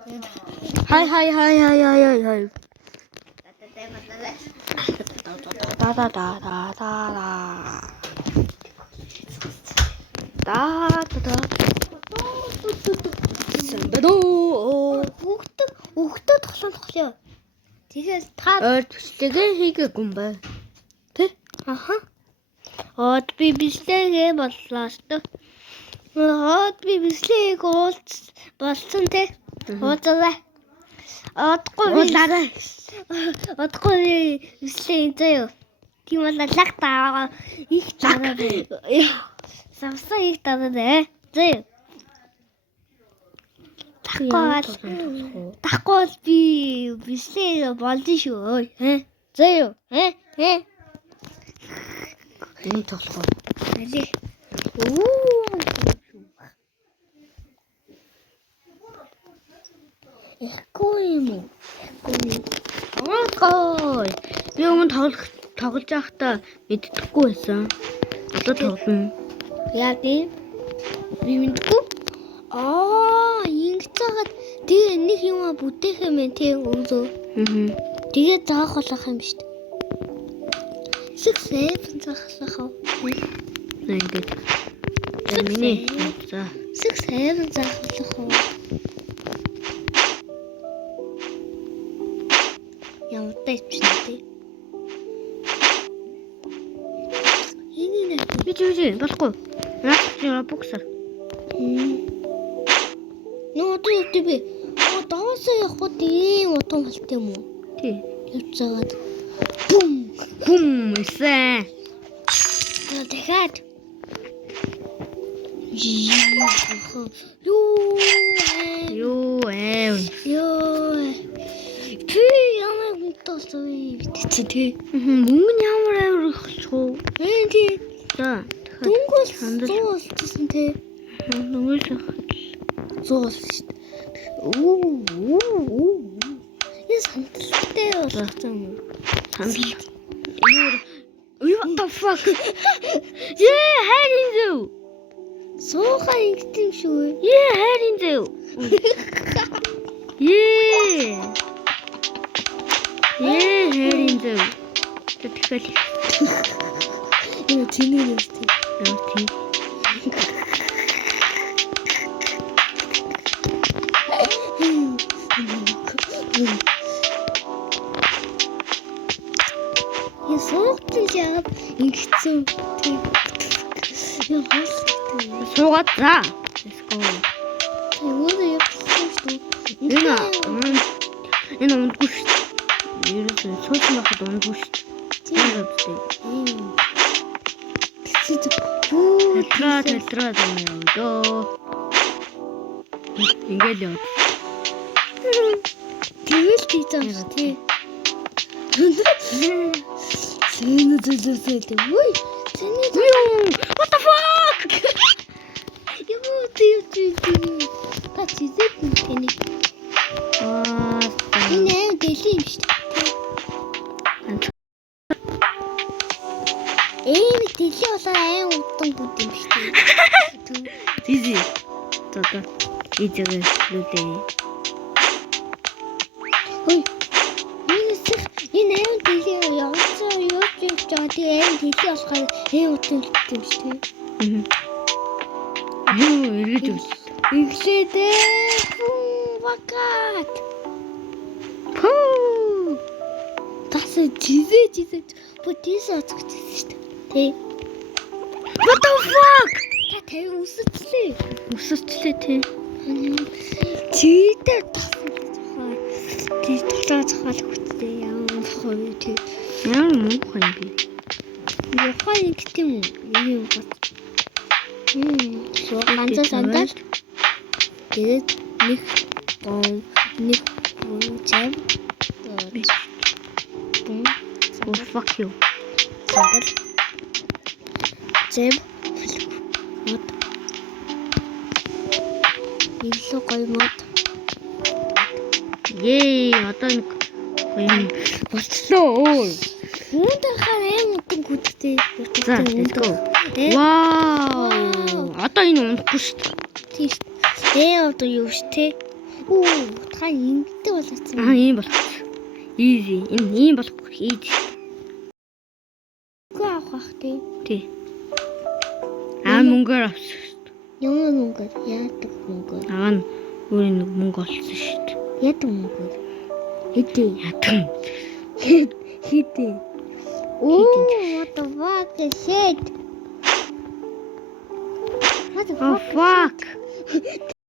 Хай. Хүүхдэд тоглоё. Тэгэхээр та бичлэгээ хийгээгүй юм байна. Тэ? Аха. Би бичлэгээ боллоо шүү. Би бичлэгийг болсон те. Уулзаа. Одгүй бичлэгийг заяа. Тийм бол лаг таа их дараа. Самсаа их дараа. Заяа. Тахгүй би бичлэг болно шүү. Заяа. Энэ тоглох. Алей. Эхгүй юм уу? Би өмнө тоглож байхдаа мэддэггүй байсан. Одоо тоглоно. Яг юм. Би мэдгүй. Ингэж цагаад тэгээ нэг юм бүтээх юм ээ тийм өөрөө. Тэгээ заах болох юм шүү дээ. 6-7 заах уу? Ингээд. Миний. За. 6-7 заах болох уу? Ямар тайвчтай. Энэ би болохгүй. Наа боксер. Би даваасаа явахд ийм утга болт юм уу? Тий. Явцаад бум эсэ. Дахиад Чи ямар гуталсан битээ тий. Мөнгө нь ямар амар ихлчихв. Тий. За. Дүнгээс зуулсан тий. Нүгээс зуулсан. Яс ханталтай болсон юм. What the fuck? Хайрын зөв. Суугаа ингэдэм шүү. Хайрын зөв. Хайрын зөв. Тэтгэл. Энэ чиний юм шүү. Тийм. Яа ингэсэн тийм. Суугаад за. Let's go. Юу яасан шүү. Энэ ундгүй шүү. Ерөөсөө суусан байхад ундгүй шүү. Тийм үстэй. Тэтраа юм доо. Ингээл яа. Тэгэл тийцэн тий. Сэнэ зэлсэлтэй. Ой. What the fuck? Юу тийм. Та чизэт тэнэ. Энэ дэлий юм шүү. Дэлий болоо удан бүд юм шүү. Зизи. За. Идэрэ лүдээ. Ой. Энэ дэлий явцаа юу ч жоо тийм дэлий болохоор удан юм шүү. Эргэж үз. Иглэдээ. Вакат. Тасаа чизээ. Бүтээсээ оцгочихсон шүү дээ. What the fuck? Та тавь үсэлээ. Үсэлээ тий. Чидээ тасаа. Тий тасаа цахал хүчтэй ямар гоё тий. Ямар муухай юм бэ? Муухай гэдэг юм уу? Юу бат. Ганцаа сандал. Тэгээд нэг чам. Oh fuck you. Сандал. Чам. Мод. Илүү гоё мод. Одоо нэг гоё болчихлоо. Үүнд хаа юм утан гүдтэй. За, let's go. Вау! Одоо энэ унахгүй шүү дээ. Тийм. Одоо юу шүү те? Оо, та ингэдэг болчихсон. Аа ийм болох. Easy. Энэ ийм болох easy. Үгүй авах бах тий. Тий. Мөнгөөр авсан шүү дээ. Ямар мөнгөөр? Яадаг мөнгөөр? Нь өөрийн нэг мөнгө олсон шүү дээ. Яадаг мөнгөөр? Хэдий. Ятан. Хэдий. Oh, what the fuck is shit? What the Oh fuck.